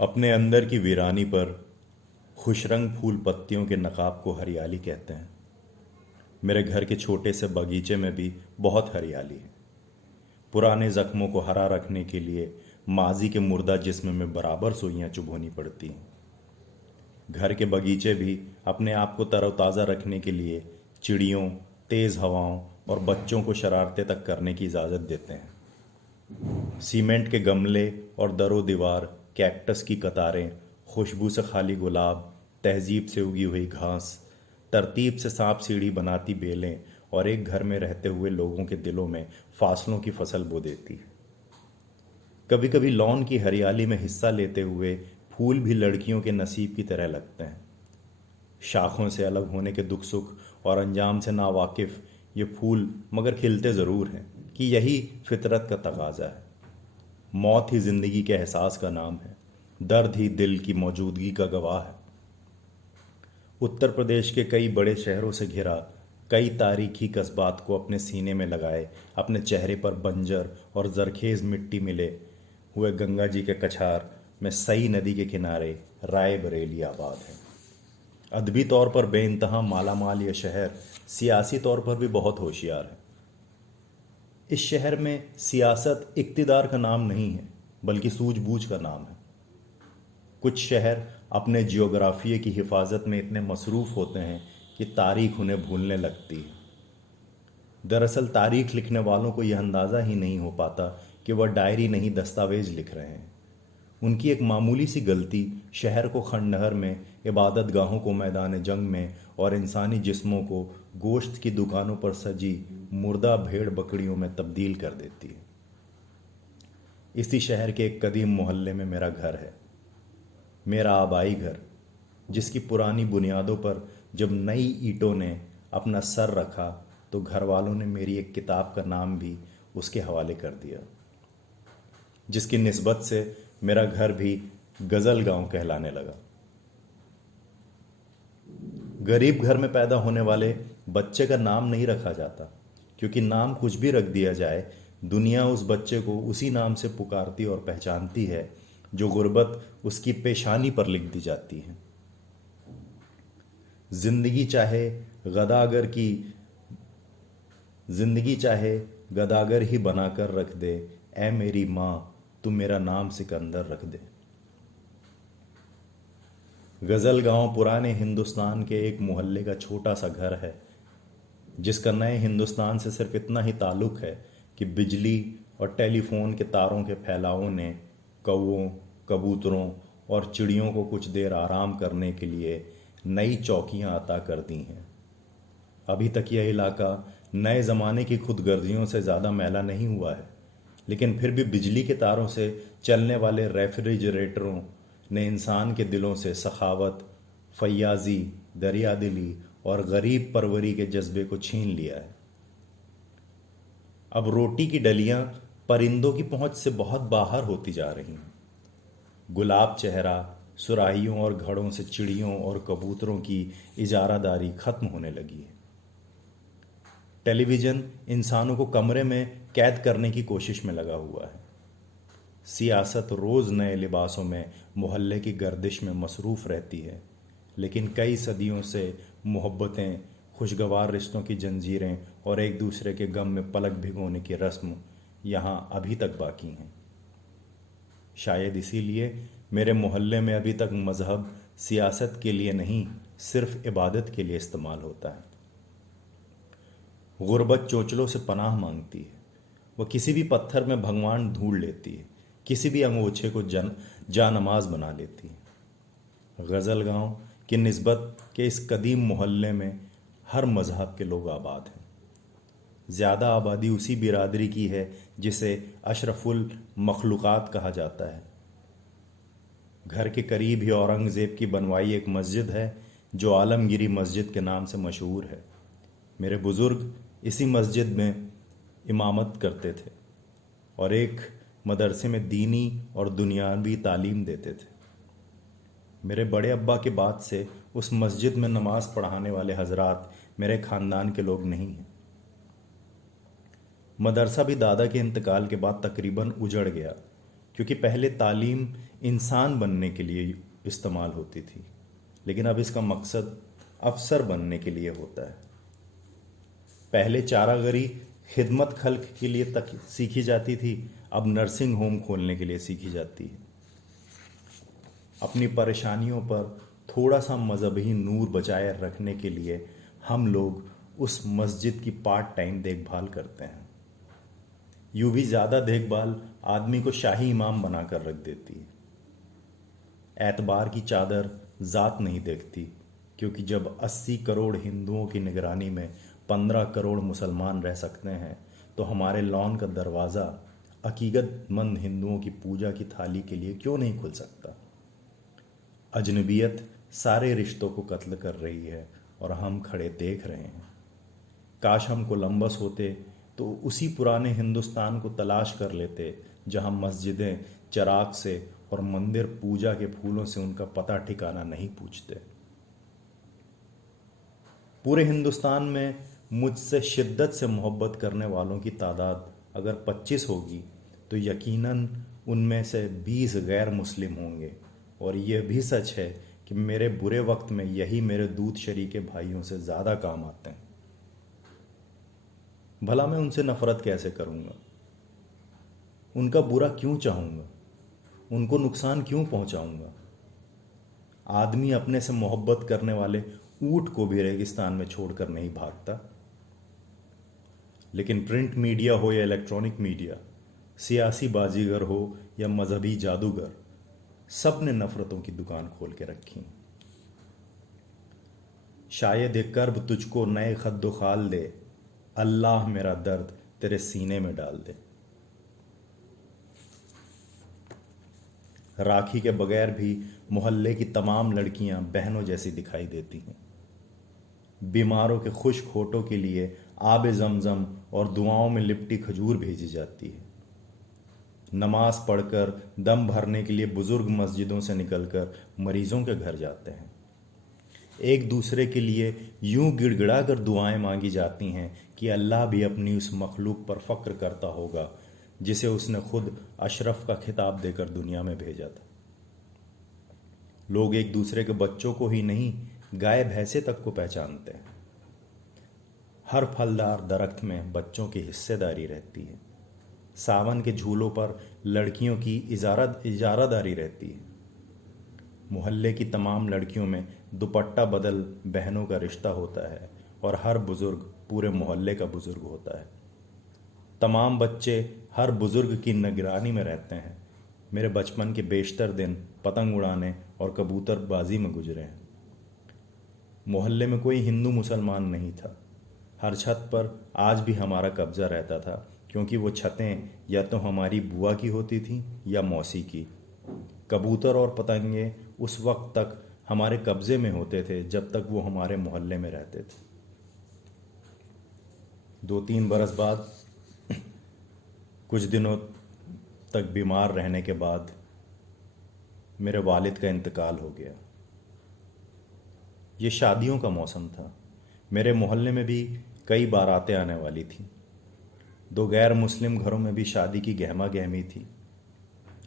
अपने अंदर की वीरानी पर खुशरंग फूल पत्तियों के नकाब को हरियाली कहते हैं। मेरे घर के छोटे से बगीचे में भी बहुत हरियाली है। पुराने जख्मों को हरा रखने के लिए माजी के मुर्दा जिस्म में बराबर सुइयां चुभोनी पड़ती हैं। घर के बगीचे भी अपने आप को तरोताज़ा रखने के लिए चिड़ियों, तेज़ हवाओं और बच्चों को शरारतें तक करने की इजाज़त देते हैं। सीमेंट के गमले और दरो दीवार, कैक्टस की कतारें, खुशबू से खाली गुलाब, तहजीब से उगी हुई घास, तरतीब से सांप सीढ़ी बनाती बेलें और एक घर में रहते हुए लोगों के दिलों में फासलों की फसल बो देती है। कभी कभी लॉन की हरियाली में हिस्सा लेते हुए फूल भी लड़कियों के नसीब की तरह लगते हैं। शाखों से अलग होने के दुख सुख और अंजाम से नावाकिफ ये फूल मगर खिलते ज़रूर हैं कि यही फितरत का तकाजा है। मौत ही जिंदगी के एहसास का नाम है, दर्द ही दिल की मौजूदगी का गवाह है। उत्तर प्रदेश के कई बड़े शहरों से घिरा कई तारीखी कस्बात को अपने सीने में लगाए अपने चेहरे पर बंजर और जरखेज मिट्टी मिले हुए गंगा जी के कछार में सई नदी के किनारे रायबरेली आबाद है। अदबी तौर पर बेइंतहा मालामाल यह शहर सियासी तौर पर भी बहुत होशियार है। इस शहर में सियासत इक्तिदार का नाम नहीं है बल्कि सूझबूझ का नाम है। कुछ शहर अपने जियोग्राफिया की हिफाजत में इतने मसरूफ़ होते हैं कि तारीख उन्हें भूलने लगती है। दरअसल तारीख लिखने वालों को यह अंदाज़ा ही नहीं हो पाता कि वह डायरी नहीं दस्तावेज लिख रहे हैं। उनकी एक मामूली सी गलती शहर को खंडहर में, इबादत गाहों को मैदान जंग में और इंसानी जिस्मों को गोश्त की दुकानों पर सजी मुर्दा भेड़ बकरियों में तब्दील कर देती है। इसी शहर के एक कदीम मोहल्ले में मेरा घर है, मेरा आबाई घर, जिसकी पुरानी बुनियादों पर जब नई ईंटों ने अपना सर रखा तो घर वालों ने मेरी एक किताब का नाम भी उसके हवाले कर दिया, जिसकी निस्बत से मेरा घर भी गज़ल गांव कहलाने लगा। गरीब घर में पैदा होने वाले बच्चे का नाम नहीं रखा जाता, क्योंकि नाम कुछ भी रख दिया जाए दुनिया उस बच्चे को उसी नाम से पुकारती और पहचानती है जो गुर्बत उसकी पेशानी पर लिख दी जाती है। जिंदगी चाहे गदागर की जिंदगी चाहे गदागर ही बनाकर रख दे, ऐ मेरी माँ तू मेरा नाम सिकंदर रख दे। गजल गांव पुराने हिंदुस्तान के एक मोहल्ले का छोटा सा घर है, जिसका नए हिंदुस्तान से सिर्फ इतना ही ताल्लुक है कि बिजली और टेलीफोन के तारों के फैलावों ने कौओं, कबूतरों और चिड़ियों को कुछ देर आराम करने के लिए नई चौकियां अता कर दी हैं। अभी तक यह इलाका नए ज़माने की खुदगर्जियों से ज़्यादा मैला नहीं हुआ है, लेकिन फिर भी बिजली के तारों से चलने वाले रेफ्रिजरेटरों ने इंसान के दिलों से सखावत, फैयाजी, दरियादिली और गरीब परवरी के जज्बे को छीन लिया है। अब रोटी की डलियां परिंदों की पहुंच से बहुत बाहर होती जा रही हैं। गुलाब चेहरा सुराहियों और घड़ों से चिड़ियों और कबूतरों की इजारादारी खत्म होने लगी है। टेलीविज़न इंसानों को कमरे में कैद करने की कोशिश में लगा हुआ है। सियासत रोज़ नए लिबासों में मोहल्ले की गर्दिश में मसरूफ़ रहती है, लेकिन कई सदियों से मोहब्बतें, खुशगवार रिश्तों की जंजीरें और एक दूसरे के गम में पलक भिगोने की रस्म यहाँ अभी तक बाकी हैं। शायद इसीलिए मेरे मोहल्ले में अभी तक मज़हब सियासत के लिए नहीं, सिर्फ इबादत के लिए इस्तेमाल होता है। गुर्बत चोचलों से पनाह मांगती है। वह किसी भी पत्थर में भगवान ढूंढ लेती है, किसी भी अंगोछे को जानमाज बना लेती है। गज़ल गांव की निस्बत के इस कदीम मोहल्ले में हर मज़हब के लोग आबाद हैं। ज़्यादा आबादी उसी बिरादरी की है जिसे अशरफुल मखलूक़ात कहा जाता है। घर के करीब ही औरंगज़ेब की बनवाई एक मस्जिद है जो आलमगिरी मस्जिद के नाम से मशहूर है। मेरे बुज़ुर्ग इसी मस्जिद में इमामत करते थे और एक मदरसे में दीनी और दुनियावी तालीम देते थे। मेरे बड़े अब्बा के बाद से उस मस्जिद में नमाज पढ़ाने वाले हजरात मेरे ख़ानदान के लोग नहीं हैं। मदरसा भी दादा के इंतकाल के बाद तकरीबन उजड़ गया, क्योंकि पहले तालीम इंसान बनने के लिए इस्तेमाल होती थी, लेकिन अब इसका मकसद अफसर बनने के लिए होता है। पहले चारागरी खिदमत खल्क के लिए तक सीखी जाती थी, अब नर्सिंग होम खोलने के लिए सीखी जाती है। अपनी परेशानियों पर थोड़ा सा मजहबी नूर बचाए रखने के लिए हम लोग उस मस्जिद की पार्ट टाइम देखभाल करते हैं। यूं भी ज़्यादा देखभाल आदमी को शाही इमाम बनाकर रख देती है। एतबार की चादर ज़ात नहीं देखती, क्योंकि जब 80 करोड़ हिंदुओं की निगरानी में 15 करोड़ मुसलमान रह सकते हैं, तो हमारे लॉन का दरवाज़ा अकीदतमंद हिंदुओं की पूजा की थाली के लिए क्यों नहीं खुल सकता। अजनबियत सारे रिश्तों को कत्ल कर रही है और हम खड़े देख रहे हैं। काश हम कोलंबस होते तो उसी पुराने हिंदुस्तान को तलाश कर लेते, जहां मस्जिदें चिराग से और मंदिर पूजा के फूलों से उनका पता ठिकाना नहीं पूछते। पूरे हिंदुस्तान में मुझसे शिद्दत से मोहब्बत करने वालों की तादाद अगर 25 होगी, तो यकीनन उनमें से 20 गैर मुस्लिम होंगे। और यह भी सच है कि मेरे बुरे वक्त में यही मेरे दूध शरीके भाइयों से ज़्यादा काम आते हैं। भला मैं उनसे नफरत कैसे करूँगा? उनका बुरा क्यों चाहूँगा? उनको नुकसान क्यों पहुँचाऊँगा? आदमी अपने से मोहब्बत करने वाले ऊंट को भी रेगिस्तान में छोड़कर नहीं भागता। लेकिन प्रिंट मीडिया हो या इलेक्ट्रॉनिक मीडिया, सियासी बाजीगर हो या मजहबी जादूगर, सब ने नफरतों की दुकान खोल के रखी। शायद ये कर्ब तुझको नए खद्दो खाल दे, अल्लाह मेरा दर्द तेरे सीने में डाल दे। राखी के बगैर भी मोहल्ले की तमाम लड़कियां बहनों जैसी दिखाई देती हैं। बीमारों के खुश्क होठों के लिए आब जमजम और दुआओं में लिपटी खजूर भेजी जाती है। नमाज पढ़कर दम भरने के लिए बुजुर्ग मस्जिदों से निकलकर मरीजों के घर जाते हैं। एक दूसरे के लिए यूं गिड़गिड़ा कर दुआएं मांगी जाती हैं कि अल्लाह भी अपनी उस मखलूक पर फक्र करता होगा जिसे उसने खुद अशरफ का खिताब देकर दुनिया में भेजा था। लोग एक दूसरे के बच्चों को ही नहीं, गाय भैंसे तक को पहचानते हैं। हर फलदार दरख्त में बच्चों की हिस्सेदारी रहती है। सावन के झूलों पर लड़कियों की इजारादारी रहती है। मोहल्ले की तमाम लड़कियों में दुपट्टा बदल बहनों का रिश्ता होता है और हर बुजुर्ग पूरे मोहल्ले का बुजुर्ग होता है। तमाम बच्चे हर बुजुर्ग की निगरानी में रहते हैं। मेरे बचपन के बेशतर दिन पतंग उड़ाने और कबूतरबाजी में गुजरे हैं। मोहल्ले में कोई हिंदू मुसलमान नहीं था। हर छत पर आज भी हमारा कब्जा रहता था, क्योंकि वो छतें या तो हमारी बुआ की होती थीं या मौसी की। कबूतर और पतंगे उस वक्त तक हमारे कब्जे में होते थे जब तक वो हमारे मोहल्ले में रहते थे। 2-3 बरस बाद, कुछ दिनों तक बीमार रहने के बाद, मेरे वालिद का इंतकाल हो गया। ये शादियों का मौसम था। मेरे मोहल्ले में भी कई बारातें आने वाली थीं। 2 गैर मुस्लिम घरों में भी शादी की गहमा गहमी थी।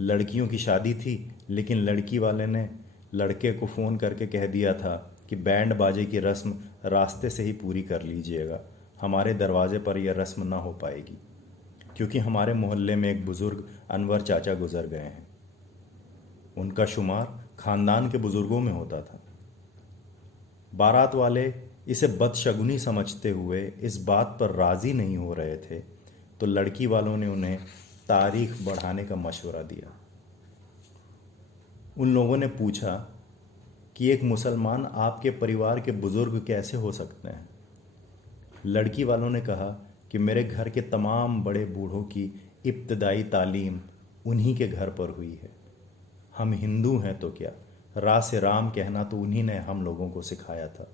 लड़कियों की शादी थी, लेकिन लड़की वाले ने लड़के को फ़ोन करके कह दिया था कि बैंड बाजे की रस्म रास्ते से ही पूरी कर लीजिएगा, हमारे दरवाजे पर यह रस्म ना हो पाएगी, क्योंकि हमारे मोहल्ले में एक बुज़ुर्ग अनवर चाचा गुजर गए हैं। उनका शुमार ख़ानदान के बुज़ुर्गों में होता था। बारात वाले इसे बदशगुनी समझते हुए इस बात पर राज़ी नहीं हो रहे थे, तो लड़की वालों ने उन्हें तारीख बढ़ाने का मशवरा दिया। उन लोगों ने पूछा कि एक मुसलमान आपके परिवार के बुजुर्ग कैसे हो सकते हैं। लड़की वालों ने कहा कि मेरे घर के तमाम बड़े बूढ़ों की इब्तदाई तालीम उन्हीं के घर पर हुई है। हम हिंदू हैं तो क्या, रा से राम कहना तो उन्हीं ने हम लोगों को सिखाया था।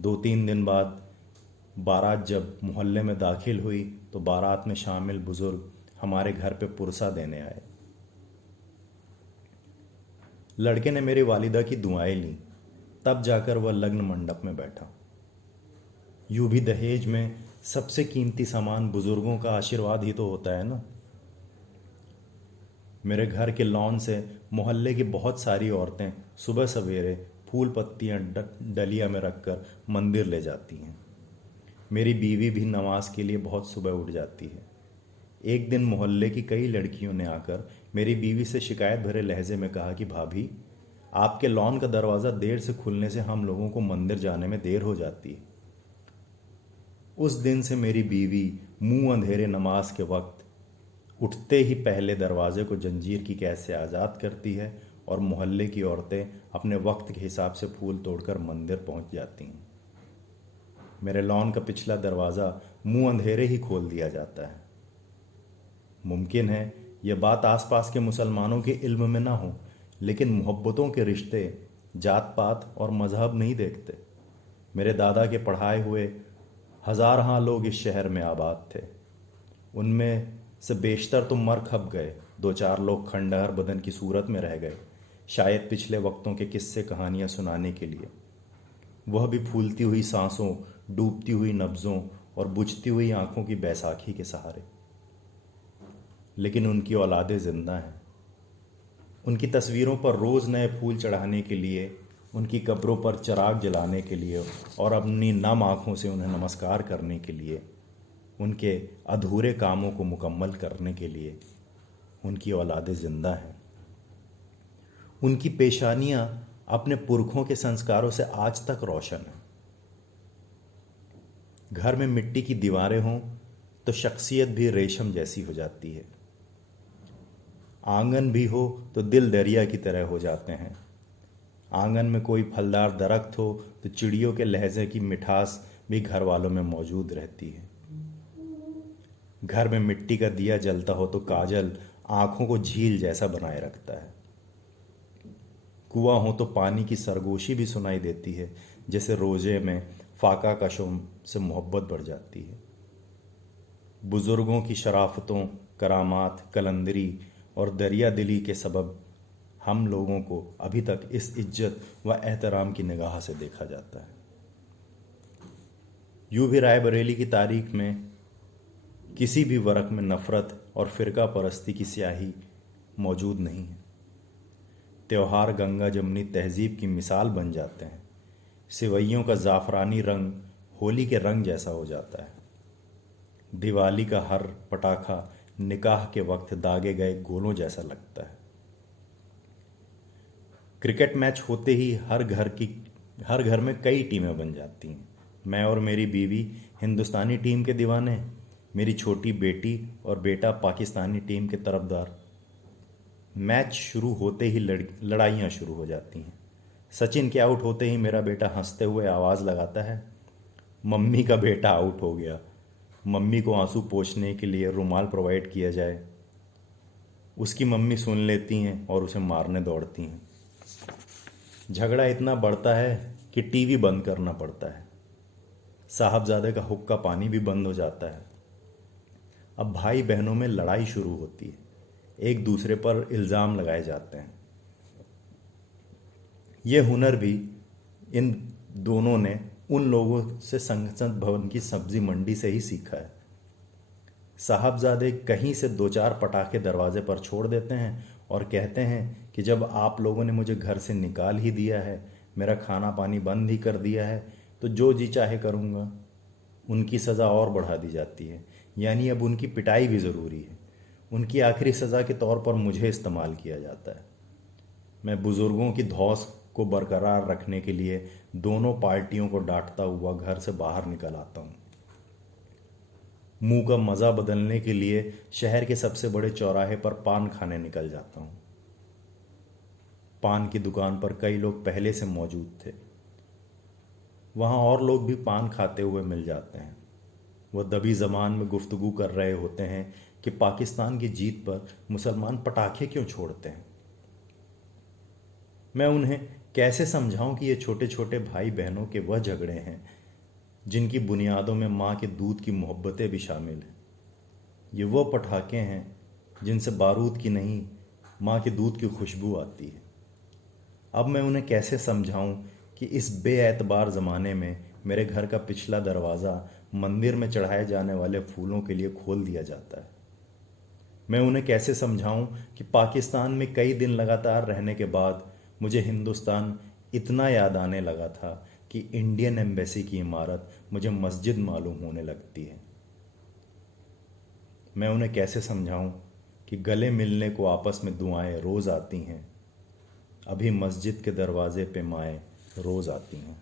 2-3 दिन बाद बारात जब मोहल्ले में दाखिल हुई, तो बारात में शामिल बुजुर्ग हमारे घर पे पुरसा देने आए। लड़के ने मेरी वालिदा की दुआएं लीं, तब जाकर वह लग्न मंडप में बैठा। यूं भी दहेज में सबसे कीमती सामान बुजुर्गों का आशीर्वाद ही तो होता है ना। मेरे घर के लॉन से मोहल्ले की बहुत सारी औरतें सुबह सवेरे फूल पत्तियां डलिया में रखकर मंदिर ले जाती हैं। मेरी बीवी भी नमाज के लिए बहुत सुबह उठ जाती है। एक दिन मोहल्ले की कई लड़कियों ने आकर मेरी बीवी से शिकायत भरे लहजे में कहा कि भाभी, आपके लॉन का दरवाज़ा देर से खुलने से हम लोगों को मंदिर जाने में देर हो जाती है। उस दिन से मेरी बीवी मुंह अंधेरे नमाज के वक्त उठते ही पहले दरवाजे को जंजीर की कैद से आज़ाद करती है और मोहल्ले की औरतें अपने वक्त के हिसाब से फूल तोड़कर मंदिर पहुंच जाती हैं। मेरे लॉन का पिछला दरवाज़ा मुंह अंधेरे ही खोल दिया जाता है। मुमकिन है यह बात आसपास के मुसलमानों के इल्म में ना हो, लेकिन मोहब्बतों के रिश्ते जात पात और मजहब नहीं देखते। मेरे दादा के पढ़ाए हुए हज़ार लोग इस शहर में आबाद थे। उनमें से बेशतर तो मर खप गए, 2-4 लोग खंडहर बदन की सूरत में रह गए, शायद पिछले वक्तों के किस्से कहानियां सुनाने के लिए, वह भी फूलती हुई सांसों, डूबती हुई नब्ज़ों और बुझती हुई आंखों की बैसाखी के सहारे। लेकिन उनकी औलादें जिंदा हैं। उनकी तस्वीरों पर रोज़ नए फूल चढ़ाने के लिए, उनकी कब्रों पर चिराग जलाने के लिए और अपनी नम आँखों से उन्हें नमस्कार करने के लिए, उनके अधूरे कामों को मुकम्मल करने के लिए उनकी औलादें जिंदा हैं। उनकी पेशानियां अपने पुरखों के संस्कारों से आज तक रोशन हैं। घर में मिट्टी की दीवारें हों तो शख्सियत भी रेशम जैसी हो जाती है। आंगन भी हो तो दिल दरिया की तरह हो जाते हैं। आंगन में कोई फलदार दरख्त हो तो चिड़ियों के लहजे की मिठास भी घर वालों में मौजूद रहती है। घर में मिट्टी का दिया जलता हो तो काजल आंखों को झील जैसा बनाए रखता है। कुआं हो तो पानी की सरगोशी भी सुनाई देती है, जैसे रोजे में फाका कशों से मोहब्बत बढ़ जाती है। बुजुर्गों की शराफतों, करामात, कलंदरी और दरिया दिली के सबब हम लोगों को अभी तक इस इज्जत व एहतराम की निगाह से देखा जाता है। यूं भी रायबरेली की तारीख में किसी भी वर्ग में नफरत और फिरका परस्ती की स्याही मौजूद नहीं है। त्योहार गंगा जमुनी तहजीब की मिसाल बन जाते हैं। सिवैयों का ज़ाफ़रानी रंग होली के रंग जैसा हो जाता है। दिवाली का हर पटाखा निकाह के वक्त दागे गए गोलों जैसा लगता है। क्रिकेट मैच होते ही हर घर में कई टीमें बन जाती हैं। मैं और मेरी बीवी हिंदुस्तानी टीम के दीवाने, मेरी छोटी बेटी और बेटा पाकिस्तानी टीम के तरफदार। मैच शुरू होते ही लड़ाइयाँ शुरू हो जाती हैं। सचिन के आउट होते ही मेरा बेटा हंसते हुए आवाज़ लगाता है, मम्मी का बेटा आउट हो गया। मम्मी को आंसू पोंछने के लिए रुमाल प्रोवाइड किया जाए। उसकी मम्मी सुन लेती हैं और उसे मारने दौड़ती हैं। झगड़ा इतना बढ़ता है कि टीवी बंद करना पड़ता है। साहबजादे का हुक्का पानी भी बंद हो जाता है। अब भाई बहनों में लड़ाई शुरू होती है। एक दूसरे पर इल्ज़ाम लगाए जाते हैं। यह हुनर भी इन दोनों ने उन लोगों से संसद भवन की सब्जी मंडी से ही सीखा है। साहबजादे कहीं से 2-4 पटाखे दरवाजे पर छोड़ देते हैं और कहते हैं कि जब आप लोगों ने मुझे घर से निकाल ही दिया है, मेरा खाना पानी बंद ही कर दिया है, तो जो जी चाहे करूँगा। उनकी सज़ा और बढ़ा दी जाती है, यानी अब उनकी पिटाई भी ज़रूरी है। उनकी आखिरी सज़ा के तौर पर मुझे इस्तेमाल किया जाता है। मैं बुज़ुर्गों की धौंस को बरकरार रखने के लिए दोनों पार्टियों को डांटता हुआ घर से बाहर निकल आता हूँ। मुंह का मज़ा बदलने के लिए शहर के सबसे बड़े चौराहे पर पान खाने निकल जाता हूँ। पान की दुकान पर कई लोग पहले से मौजूद थे। वहाँ और लोग भी पान खाते हुए मिल जाते हैं। वह दबी ज़बान में गुफ्तगू कर रहे होते हैं कि पाकिस्तान की जीत पर मुसलमान पटाखे क्यों छोड़ते हैं। मैं उन्हें कैसे समझाऊं कि ये छोटे छोटे भाई बहनों के वह झगड़े हैं जिनकी बुनियादों में माँ के दूध की मोहब्बतें भी शामिल हैं। ये वो पटाखे हैं जिनसे बारूद की नहीं, माँ के दूध की खुशबू आती है। अब मैं उन्हें कैसे समझाऊं कि इस बेएतबार ज़माने में मेरे घर का पिछला दरवाज़ा मंदिर में चढ़ाए जाने वाले फूलों के लिए खोल दिया जाता है। मैं उन्हें कैसे समझाऊं कि पाकिस्तान में कई दिन लगातार रहने के बाद मुझे हिंदुस्तान इतना याद आने लगा था कि इंडियन एम्बेसी की इमारत मुझे मस्जिद मालूम होने लगती है। मैं उन्हें कैसे समझाऊं कि गले मिलने को आपस में दुआएं रोज़ आती हैं, अभी मस्जिद के दरवाजे पे माएँ रोज़ आती हैं।